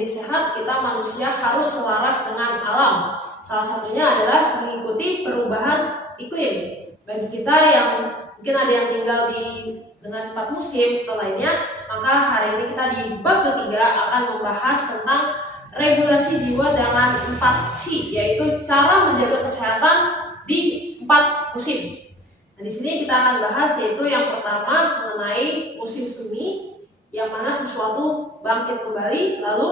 menjadi sehat, kita manusia harus selaras dengan alam. Salah satunya adalah mengikuti perubahan iklim. Bagi kita yang mungkin ada yang tinggal dengan 4 musim atau lainnya, maka hari ini kita di bab ketiga akan membahas tentang regulasi jiwa dengan 4 C, yaitu cara menjaga kesehatan di 4 musim. Nah, di sini kita akan bahas yaitu yang pertama mengenai musim semi, yang mana sesuatu bangkit kembali, lalu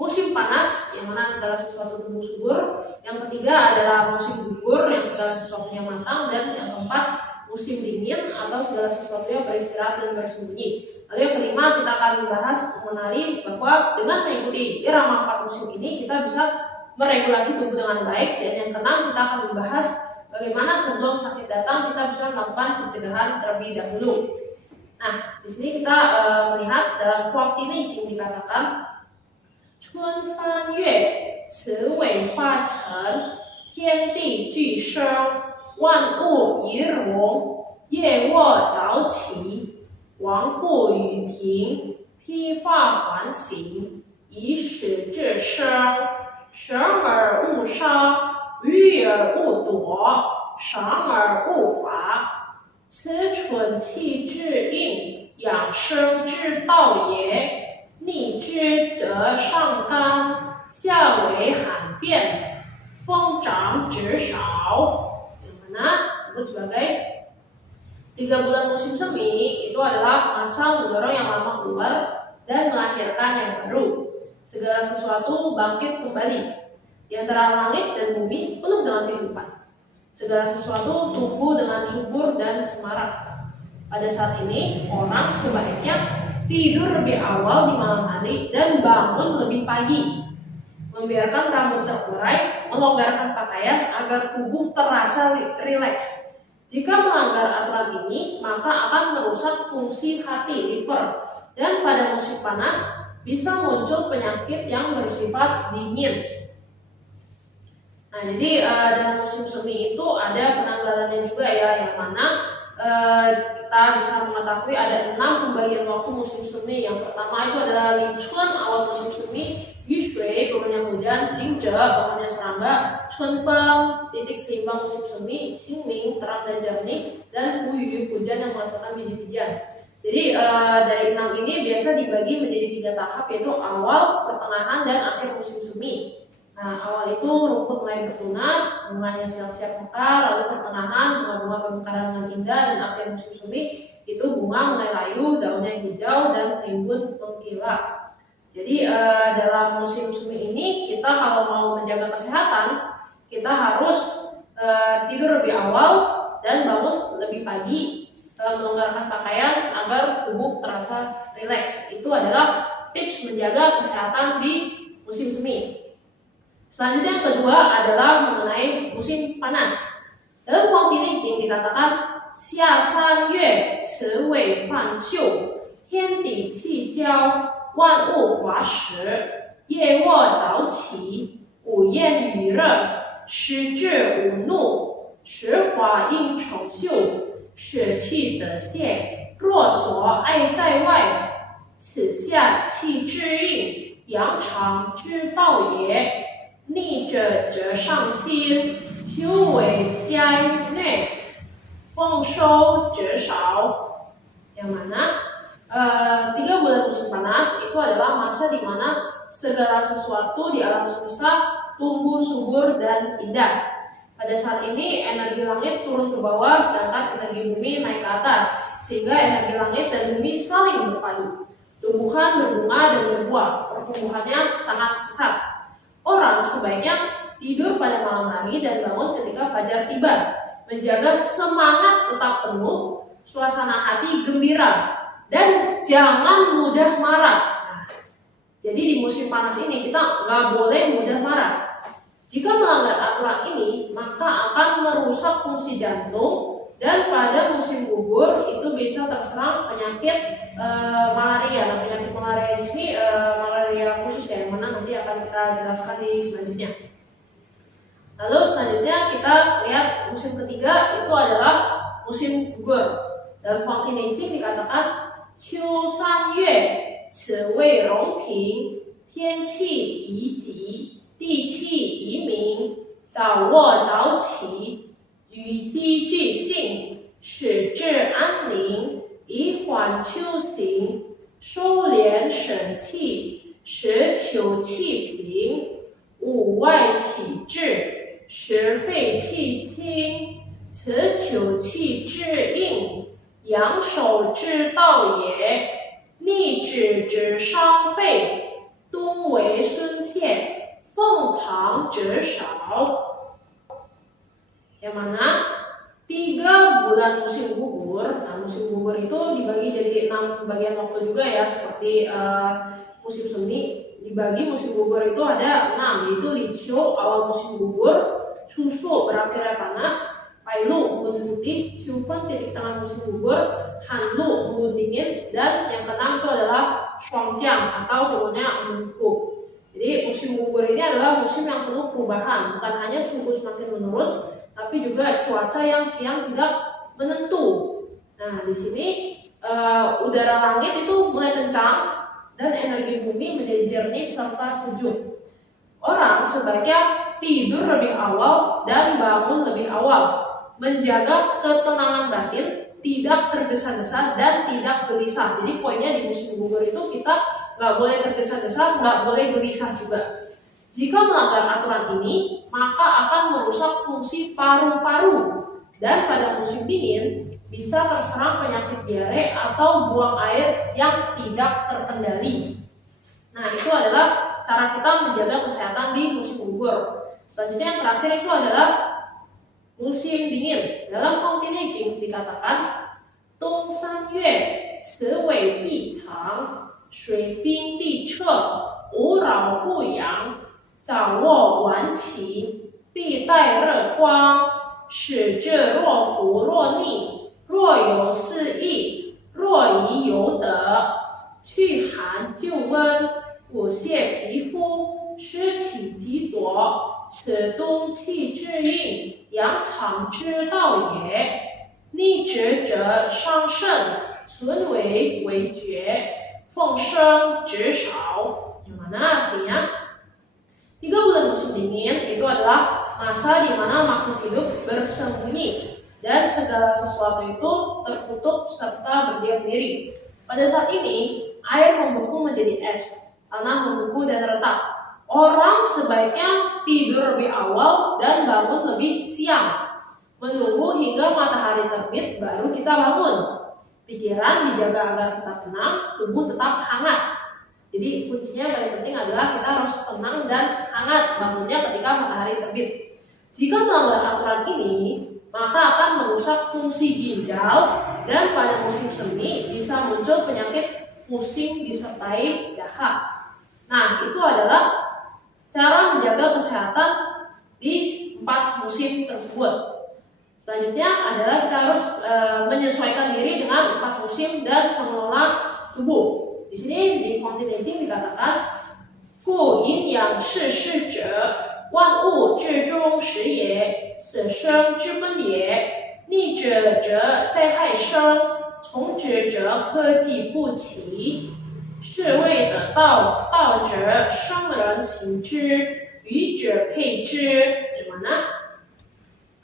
musim panas, yang mana segala sesuatu tumbuh subur, yang ketiga adalah musim gugur, yang segala sesuatunya matang, dan yang keempat musim dingin atau segala sesuatunya beristirahat dan bersembunyi. Lalu yang kelima kita akan membahas mengenai bahwa dengan mengikuti irama 4 musim ini kita bisa meregulasi tubuh dengan baik, dan yang keenam kita akan membahas bagaimana sebelum sakit datang kita bisa melakukan pencegahan terlebih dahulu. Nah, di sini kita melihat dalam Huangdi Neijing dikatakan, 春三月，此为化成，天地俱生，万物仪容，夜卧早起，王不与庭，披发还行，以使至生，生而勿杀，育而勿夺，赏而勿罚。此春气之应，养生之道也。逆之则上干，下为罕变，风长止少。Yang mana disebut sebagai 3 bulan musim semi itu adalah masa mendorong yang lama keluar dan melahirkan yang baru. Segala sesuatu bangkit kembali. Di antara langit dan bumi penuh dengan kehidupan. Segala sesuatu tumbuh dengan subur dan semarak. Pada saat ini, orang sebaiknya tidur lebih awal di malam hari dan bangun lebih pagi. Membiarkan rambut terurai, melonggarkan pakaian agar tubuh terasa rileks. Jika melanggar aturan ini, maka akan merusak fungsi hati, liver, dan pada musim panas bisa muncul penyakit yang bersifat dingin. Nah, jadi dalam musim semi itu ada penanggalannya juga ya, yang mana kita bisa mengetahui ada 6 pembagian waktu musim semi. Yang pertama itu adalah Lichuan, awal musim semi, Yushui, turunnya hujan, Jingzhe, bangunnya serangga, Chunfeng, titik seimbang musim semi, Qingming, terang dan jernih, dan Huyu, hujan yang menghasilkan biji-bijian. Jadi dari 6 ini biasa dibagi menjadi 3 tahap, yaitu awal, pertengahan, dan akhir musim semi. Nah, awal itu rumput mulai bertunas, bunganya siap-siap mekar, lalu pertengahan bunga-bunga bermekaran dengan indah, dan akhir musim semi itu bunga mulai layu, daunnya hijau dan rimbun mengkilap. Jadi dalam musim semi ini kita kalau mau menjaga kesehatan, kita harus tidur lebih awal dan bangun lebih pagi, melonggarkan pakaian agar tubuh terasa rileks. Itu adalah tips menjaga kesehatan di musim semi. Selanjutnya yang kedua adalah mengenai musim panas. Dalam Huangdi Neijing dikatakan, 夏3月，此为泛秀，天地气交，万物华实，夜卧早起，午宴娱乐，时至午怒，时华应丑秀，使气得泄，若所爱在外，此下气之应，阳常之道也。逆者则上心，秋为灾虐，丰收则少。Yang mana 3 bulan musim panas itu adalah masa di mana segala sesuatu di alam semesta tumbuh subur dan indah. Pada saat ini energi langit turun ke bawah, sedangkan energi bumi naik ke atas, sehingga energi langit dan bumi saling berpadu. Tumbuhan berbunga dan berbuah, pertumbuhannya sangat pesat. Orang sebaiknya tidur pada malam hari dan bangun ketika fajar tiba. Menjaga semangat tetap penuh, suasana hati gembira, dan jangan mudah marah. Nah, jadi di musim panas ini kita nggak boleh mudah marah. Jika melanggar aturan ini, maka akan merusak fungsi jantung, dan pada musim gugur itu bisa terserang penyakit malaria. Nah, penyakit malaria di sini malaria khusus ya, yang mana nanti akan kita jelaskan di selanjutnya. Lalu selanjutnya kita lihat musim ketiga itu adalah musim gugur. Dalam Huangdi Neijing dikatakan, 秋3月，此谓荣平，天气宜急，地气宜明，早卧早起，与鸡俱兴，使志安宁，以缓秋行，收敛神气，使求气平，五外启志，使肺气清，此求气之应，阳手之道也。逆止之伤肺，冬为孙怯，奉常之少. Yang mana 3 bulan musim gugur. Nah, musim gugur itu dibagi jadi 6 bagian waktu juga ya, seperti musim semi. Dibagi musim gugur itu ada 6, yaitu Liqiu awal musim gugur, Chusu berakhirnya panas, Pailu embun putih, Qiufen titik tengah musim gugur, Hanlu embun dingin, dan yang keenam itu adalah Shuangjiang atau turunnya embun beku. Jadi musim gugur ini adalah musim yang penuh perubahan, bukan hanya suhu semakin menurun, tapi juga cuaca yang kian tidak menentu. Nah, di sini udara langit itu mulai kencang dan energi bumi menjadi jernih serta sejuk. Orang sebaiknya tidur lebih awal dan bangun lebih awal, menjaga ketenangan batin, tidak tergesa-gesa dan tidak gelisah. Jadi poinnya di musim gugur itu kita nggak boleh tergesa-gesa, nggak boleh gelisah juga. Jika melanggar aturan ini, maka akan merusak fungsi paru-paru, dan pada musim dingin bisa terserang penyakit diare atau buang air yang tidak terkendali. Nah, itu adalah cara kita menjaga kesehatan di musim gugur. Selanjutnya yang terakhir itu adalah musim dingin. Dalam Hongti Neijing dikatakan Dong San Yue, ci wei bi chang, shui bing di che, wu rao hu yang, zao wo wan qi, bi dai re guang, shi zhi ruo fu ruo ni, ruo you si yi, ruo yi you de, 去寒就温，补泻皮肤，湿气极多，此冬气之应，阳常之道也。逆止者伤肾，存为为绝，奉生止少. Yang mana artinya 3 bulan musim dingin itu adalah masa di mana makhluk hidup bersembunyi dan segala sesuatu itu tertutup serta berdiam diri. Pada saat ini air membeku menjadi es, tanah membeku dan retak. Orang sebaiknya tidur lebih awal dan bangun lebih siang. Menunggu hingga matahari terbit baru kita bangun. Pikiran dijaga agar tetap tenang, tubuh tetap hangat. Jadi kuncinya paling penting adalah kita harus tenang dan hangat bangunnya ketika matahari terbit. Jika melanggar aturan ini, maka akan merusak fungsi ginjal, dan pada musim semi bisa muncul penyakit pusing disertai dahak. Nah, itu adalah cara menjaga kesehatan di 4 musim tersebut. Selanjutnya adalah kita harus menyesuaikan diri dengan 4 musim dan mengelola tubuh. Di sini di Hongti Neijing dikatakan, 故阴阳是势者，万物至中始也，死生之本也。逆者则灾害生，从止者科技不齐。是谓得道，道者生人行之，愚者配之. Dimana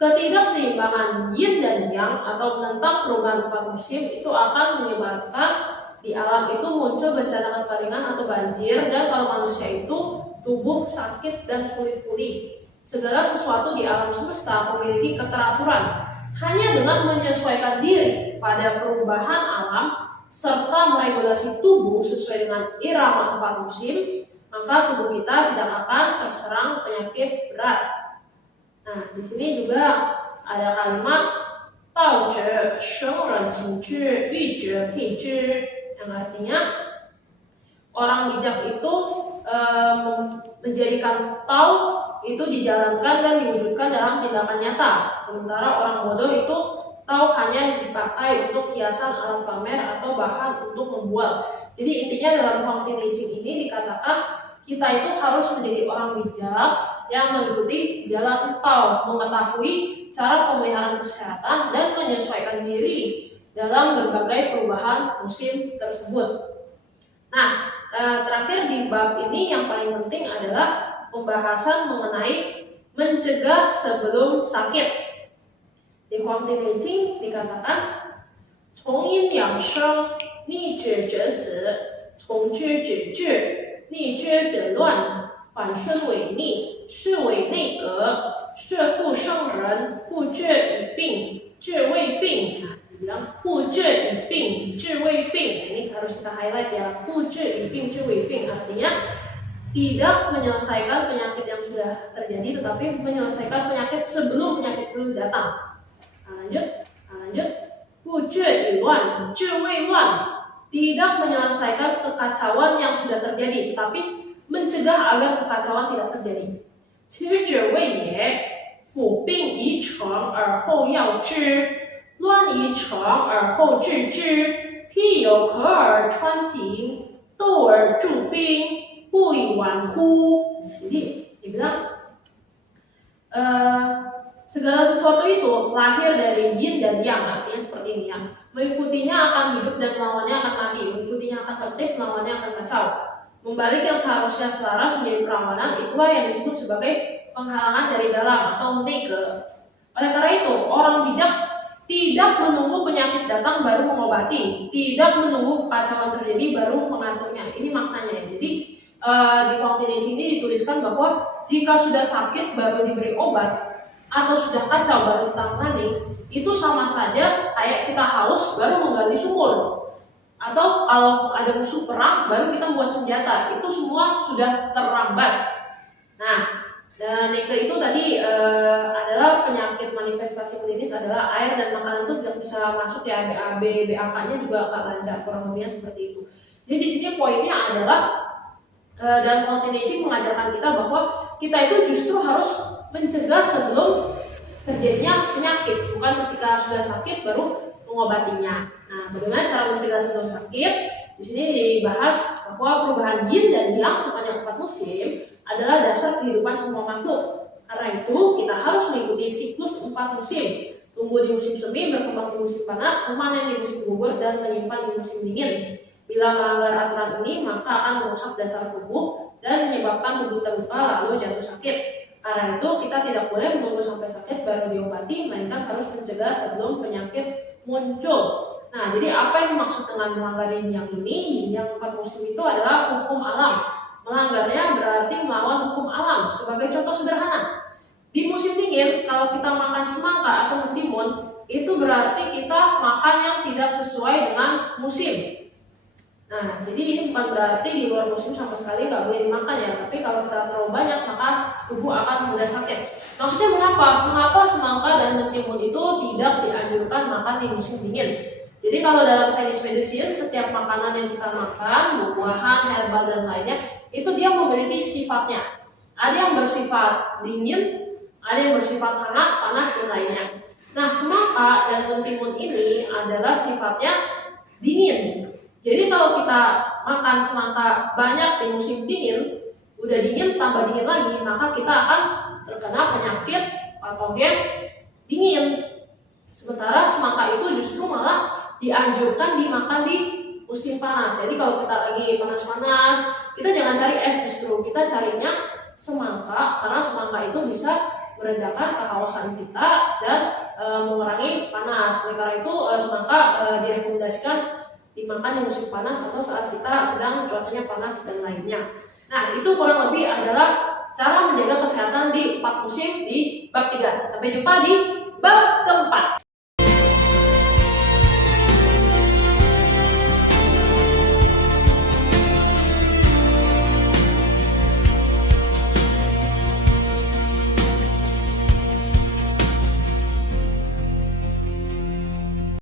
ketidakseimbangan yin dan yang atau tentang perubahan 4 musim itu akan menyebabkan di alam itu muncul bencana kekeringan atau banjir, dan kalau manusia itu tubuh sakit dan sulit pulih. Segala sesuatu di alam semesta memiliki keteraturan. Hanya dengan menyesuaikan diri pada perubahan alam serta meregulasi tubuh sesuai dengan irama 4 musim, maka tubuh kita tidak akan terserang penyakit berat. Nah, di sini juga ada kalimat 道者生人行之，愚者配之, yang artinya orang bijak itu menjadikan tau itu dijalankan dan diwujudkan dalam tindakan nyata, sementara orang bodoh itu tau hanya dipakai untuk hiasan, alat pamer, atau bahan untuk membual. Jadi intinya dalam Hongti Neijing ini dikatakan kita itu harus menjadi orang bijak yang mengikuti jalan tau, mengetahui cara pemeliharaan kesehatan dan menyesuaikan diri dalam berbagai perubahan musim tersebut. Nah, terakhir di bab ini yang paling penting adalah pembahasan mengenai mencegah sebelum sakit. Di Huang Di Jing dikatakan 从阴养生，逆之则死；从知止治，逆之则乱。反身为逆，是为内阁。是故圣人不治已病，治未病。不治已病，治未病. Ini harus kita highlight ya. 不治已病，治未病 artinya tidak menyelesaikan penyakit yang sudah terjadi, tetapi menyelesaikan penyakit sebelum penyakit itu datang. Lanjut. 不治已乱，治未乱. Tidak menyelesaikan kekacauan yang sudah terjadi, tetapi mencegah agar kekacauan tidak terjadi. 其者谓也，夫病已成而后药之，乱已成而后治之。譬有咳而穿井，斗而助兵，不以晚乎? Jadi dibilang segala sesuatu itu lahir dari yin dan yang, artinya seperti ini ya. Mengikutinya akan hidup dan melawannya akan mati, mengikutinya akan tertib, melawannya akan kacau. Membalik yang seharusnya selaras menjadi perlawanan, itulah yang disebut sebagai penghalangan dari dalam atau neke. Oleh karena itu, orang bijak tidak menunggu penyakit datang baru mengobati, tidak menunggu kekacauan terjadi baru mengaturnya. Ini maknanya ya. Jadi di Huang Di Jing ini dituliskan bahwa jika sudah sakit baru diberi obat atau sudah kacau baru ditangani, itu sama saja kayak kita haus baru menggali sumur. Atau kalau ada musuh perang baru kita membuat senjata, itu semua sudah terlambat. Nah, dan neke itu tadi adalah penyakit manifestasi klinis adalah air dan makanan itu tidak bisa masuk ya, BAB, BAK-nya juga agak lancar, kurang lebihnya seperti itu. Jadi di sini poinnya adalah dan Huang Di Jing mengajarkan kita bahwa kita itu justru harus mencegah sebelum terjadinya penyakit, bukan ketika sudah sakit baru mengobatinya. Nah, bagaimana cara mencegah sebelum sakit? Di sini dibahas bahwa perubahan yin dan yang sepanjang 4 musim adalah dasar kehidupan semua makhluk. Karena itu, kita harus mengikuti siklus 4 musim. Tumbuh di musim semi, berkembang di musim panas, memanen di musim gugur, dan menyimpan di musim dingin. Bila melanggar aturan ini, maka akan merusak dasar tubuh dan menyebabkan tubuh terluka lalu jatuh sakit. Karena itu, kita tidak boleh menunggu sampai sakit baru diobati, melainkan harus mencegah sebelum penyakit muncul. Nah, jadi apa yang dimaksud dengan melanggar yang ini? Yang 4 musim itu adalah hukum alam. Melanggarnya berarti melawan hukum alam. Sebagai contoh sederhana, di musim dingin kalau kita makan semangka atau mentimun, itu berarti kita makan yang tidak sesuai dengan musim. Nah, jadi ini bukan berarti di luar musim sama sekali nggak boleh dimakan ya. Tapi kalau kita terlalu banyak, maka tubuh akan mudah sakit. Maksudnya mengapa? Mengapa semangka dan mentimun itu tidak dianjurkan makan di musim dingin? Jadi kalau dalam Chinese medicine, setiap makanan yang kita makan, buah-buahan, herbal dan lainnya, itu dia memiliki sifatnya. Ada yang bersifat dingin, ada yang bersifat hangat, panas dan lainnya. Nah, semangka dan mentimun ini adalah sifatnya dingin. Jadi kalau kita makan semangka banyak di musim dingin, udah dingin tambah dingin lagi, maka kita akan terkena penyakit patogen dingin. Sementara semangka itu justru malah dianjurkan dimakan di musim panas. Jadi kalau kita lagi panas-panas, kita jangan cari es, justru kita carinya semangka, karena semangka itu bisa meredakan kehausan kita dan mengurangi panas. Oleh karena itu semangka direkomendasikan dimakan di musim panas atau saat kita sedang cuacanya panas dan lainnya. Nah, itu kurang lebih adalah cara menjaga kesehatan di 4 musim di bab 3. Sampai jumpa di bab keempat.